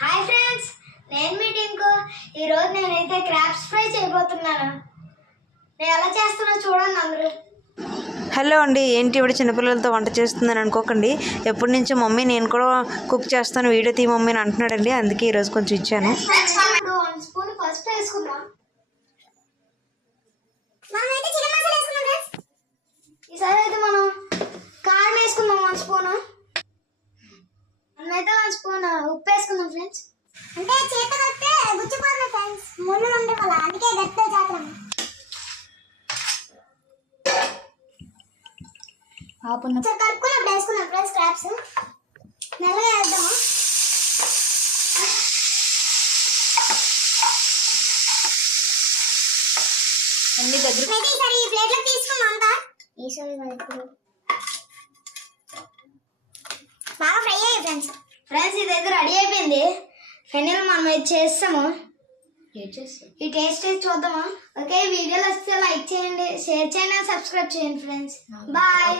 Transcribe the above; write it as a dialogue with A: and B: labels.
A: Hi friends నేను మీ టింకు. ఈరోజు నేనైతే క్రాప్స్ ఫ్రై చేయబోతున్నాను. నేను ఎలా చేస్తున్నా చూడండి అందరూ.
B: హలో అండి ఏంటి ఇప్పుడు చిన్నపిల్లలతో వంట చేస్తుందని అనుకోకండి. ఎప్పటి నుంచో మమ్మీ నేను కూడా కుక్ చేస్తాను వీడియో తీ మమ్మీ అని అంటున్నాడండి. అందుకే ఈరోజు కొంచెం ఇచ్చాను.
A: వన్ స్పూన్ వేసుకుందాం. ఈసారి అయితే మనం కారం వేసుకుందాం వన్ స్పూన్ మనమైతే వన్ స్పూన్ ఉప్పు వేసుకుందాం ఫ్రెండ్స్ అంటే చేత వస్తే గుచ్చిపోతుంది ఫ్రెండ్స్ ముళ్ళు ఉండే వల్ల అందుకే గట్టిగా చేస్తాం ఆపున్న. కలుపుకున్నప్పుడు వేసుకున్నాం ఫ్రెండ్స్ క్రాప్స్ మెల్లగా వేద్దామా?
B: అన్ని దగ్గర.
A: అయితే ఈసారి ఈ ప్లేట్లో తీసుకుందాం అంతా. ఈసారి బాగా ఫ్రై అయ్యాయి ఫ్రెండ్స్ ఫ్రెండ్స్ ఇదైతే రెడీ అయిపోయింది. ఫైనల్ మనం ఇది చేస్తాము? ఈ టేస్ట్ చేసి చూద్దామా? ఓకే వీడియోలు వస్తే లైక్ చేయండి షేర్ చేయండి సబ్స్క్రైబ్ చేయండి ఫ్రెండ్స్ బాయ్